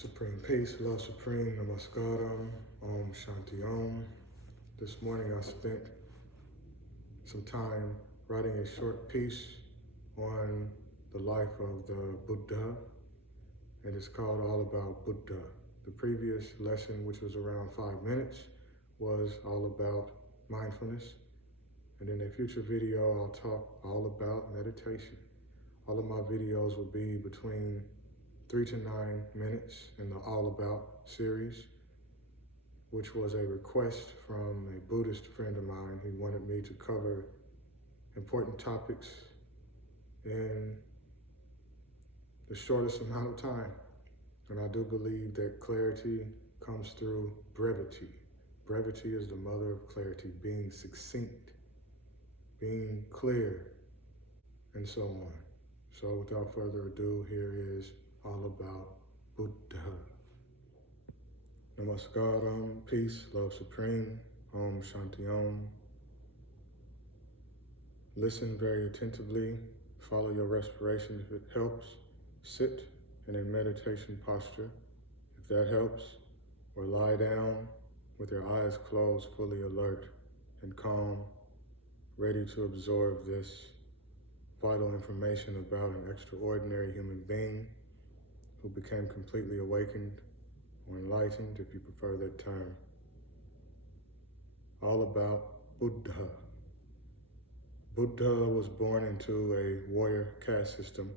Supreme Peace, Love Supreme, Namaskaram, Om Shanti Om. This morning I spent some time writing a short piece on the life of the Buddha, and it's called All About Buddha. The previous lesson, which was around 5 minutes, was all about mindfulness, and in a future video I'll talk all about meditation. All of my videos will be between 3 to 9 minutes in the All About series, which was a request from a Buddhist friend of mine. He wanted me to cover important topics in the shortest amount of time. And I do believe that clarity comes through brevity. Brevity is the mother of clarity, being succinct, being clear, and so on. So without further ado, here is All About Buddha. Namaskaram, peace, love supreme, Om Shanti Om. Listen very attentively, follow your respiration if it helps. Sit in a meditation posture if that helps, or lie down with your eyes closed, fully alert and calm, ready to absorb this vital information about an extraordinary human being who became completely awakened or enlightened, if you prefer that term. All about Buddha. Buddha was born into a warrior caste system,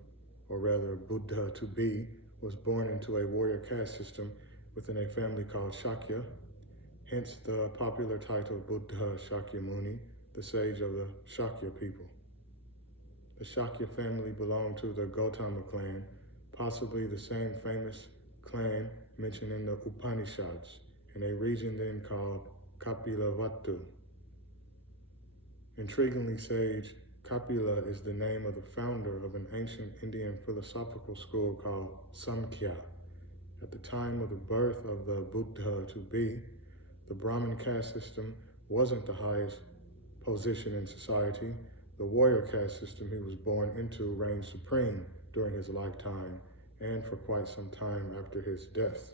or rather Buddha to be was born into a warrior caste system within a family called Shakya, hence the popular title Buddha Shakyamuni, the sage of the Shakya people. The Shakya family belonged to the Gautama clan, possibly the same famous clan mentioned in the Upanishads, in a region then called Kapilavatthu. Intriguingly, sage Kapila is the name of the founder of an ancient Indian philosophical school called Samkhya. At the time of the birth of the Buddha to be, the Brahmin caste system wasn't the highest position in society. The warrior caste system he was born into reigned supreme during his lifetime and for quite some time after his death.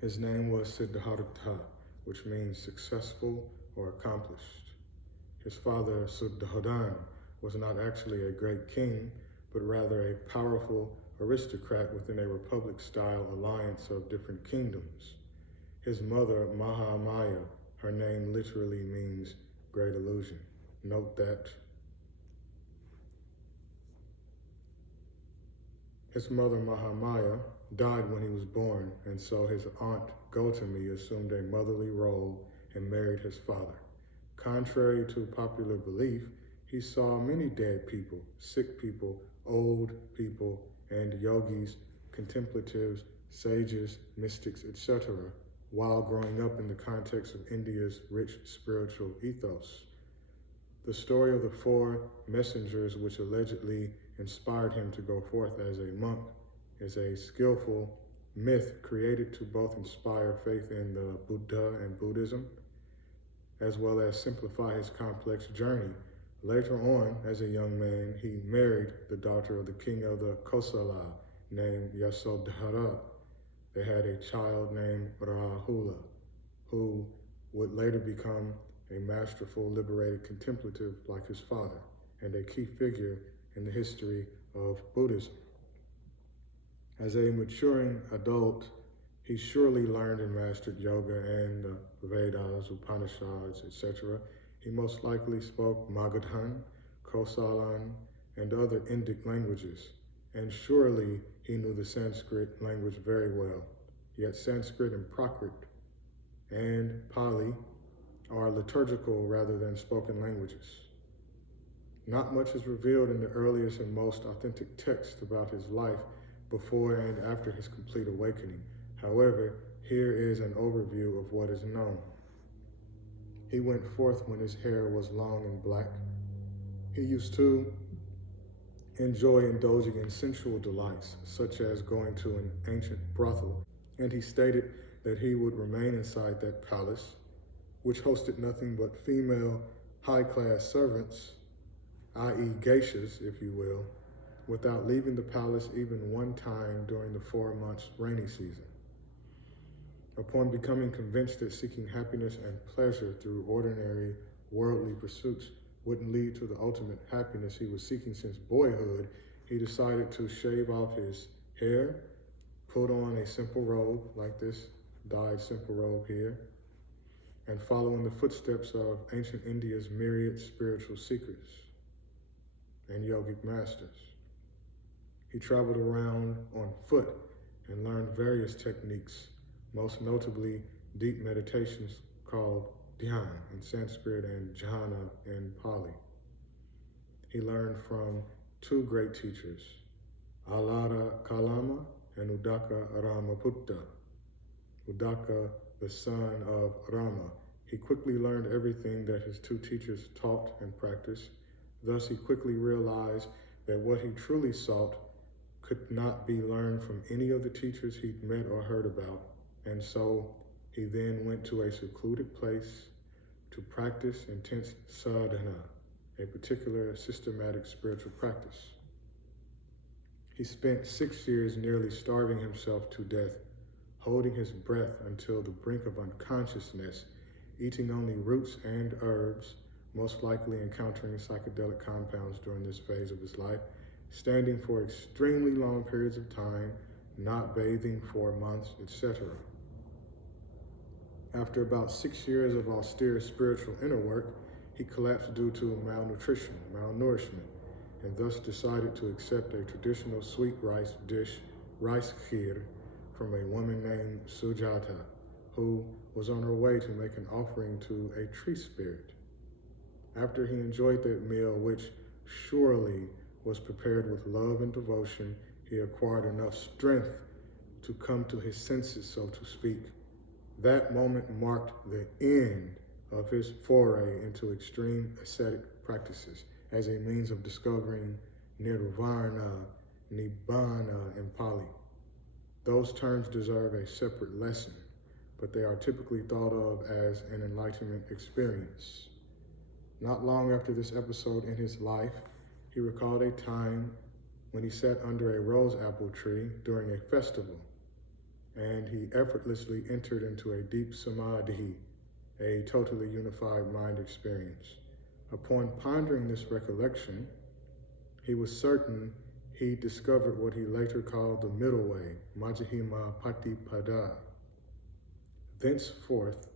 His name was Siddhartha, which means successful or accomplished. His father, Suddhodhan, was not actually a great king, but rather a powerful aristocrat within a republic-style alliance of different kingdoms. His mother, Mahamaya, her name literally means great illusion. Note that. His mother, Mahamaya, died when he was born, and so his aunt, Gautami, assumed a motherly role and married his father. Contrary to popular belief, he saw many dead people, sick people, old people, and yogis, contemplatives, sages, mystics, etc., while growing up in the context of India's rich spiritual ethos. The story of the 4 messengers which allegedly inspired him to go forth as a monk is a skillful myth created to both inspire faith in the Buddha and Buddhism, as well as simplify his complex journey. Later on, as a young man, he married the daughter of the king of the Kosala named Yasodhara. They had a child named Rahula, who would later become a masterful, liberated contemplative like his father, and a key figure in the history of Buddhism. As a maturing adult, he surely learned and mastered yoga and the Vedas, Upanishads, etc. He most likely spoke Magadhan, Kosalan, and other Indic languages, and surely he knew the Sanskrit language very well. Yet Sanskrit and Prakrit and Pali are liturgical rather than spoken languages. Not much is revealed in the earliest and most authentic text about his life before and after his complete awakening. However, here is an overview of what is known. He went forth when his hair was long and black. He used to enjoy indulging in sensual delights, such as going to an ancient brothel, and he stated that he would remain inside that palace, which hosted nothing but female high-class servants, i.e. geishas, if you will, without leaving the palace even one time during the 4 months rainy season. Upon becoming convinced that seeking happiness and pleasure through ordinary worldly pursuits wouldn't lead to the ultimate happiness he was seeking since boyhood, he decided to shave off his hair, put on a simple robe like this dyed simple robe here, and follow in the footsteps of ancient India's myriad spiritual seekers and yogic masters. He traveled around on foot and learned various techniques, most notably deep meditations called dhyan in Sanskrit and jhana in Pali. He learned from two great teachers, Alara Kalama and Uddaka Ramaputta. Uddaka, the son of Rama, he quickly learned everything that his two teachers taught and practiced. Thus, he quickly realized that what he truly sought could not be learned from any of the teachers he'd met or heard about, and so he then went to a secluded place to practice intense sadhana, a particular systematic spiritual practice. He spent 6 years nearly starving himself to death, holding his breath until the brink of unconsciousness, eating only roots and herbs, most likely encountering psychedelic compounds during this phase of his life, standing for extremely long periods of time, not bathing for months, etc. After about 6 years of austere spiritual inner work, he collapsed due to malnourishment, and thus decided to accept a traditional sweet rice dish, rice kheer, from a woman named Sujata, who was on her way to make an offering to a tree spirit. After he enjoyed that meal, which surely was prepared with love and devotion, he acquired enough strength to come to his senses, so to speak. That moment marked the end of his foray into extreme ascetic practices as a means of discovering nirvana, nibbana in Pali. Those terms deserve a separate lesson, but they are typically thought of as an enlightenment experience. Not long after this episode in his life, he recalled a time when he sat under a rose apple tree during a festival, and he effortlessly entered into a deep samadhi, a totally unified mind experience. Upon pondering this recollection, he was certain he discovered what he later called the middle way, Majjhima Patipada. Thenceforth,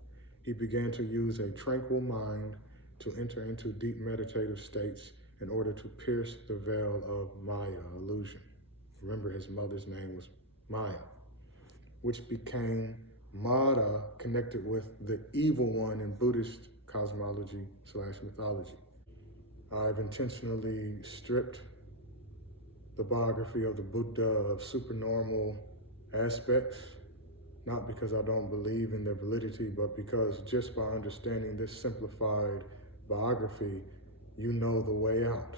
he began to use a tranquil mind to enter into deep meditative states in order to pierce the veil of Maya, illusion. Remember, his mother's name was Maya, which became Mara, connected with the evil one in Buddhist cosmology/mythology. I've intentionally stripped the biography of the Buddha of supernormal aspects, not because I don't believe in their validity, but because just by understanding this simplified biography, you know the way out.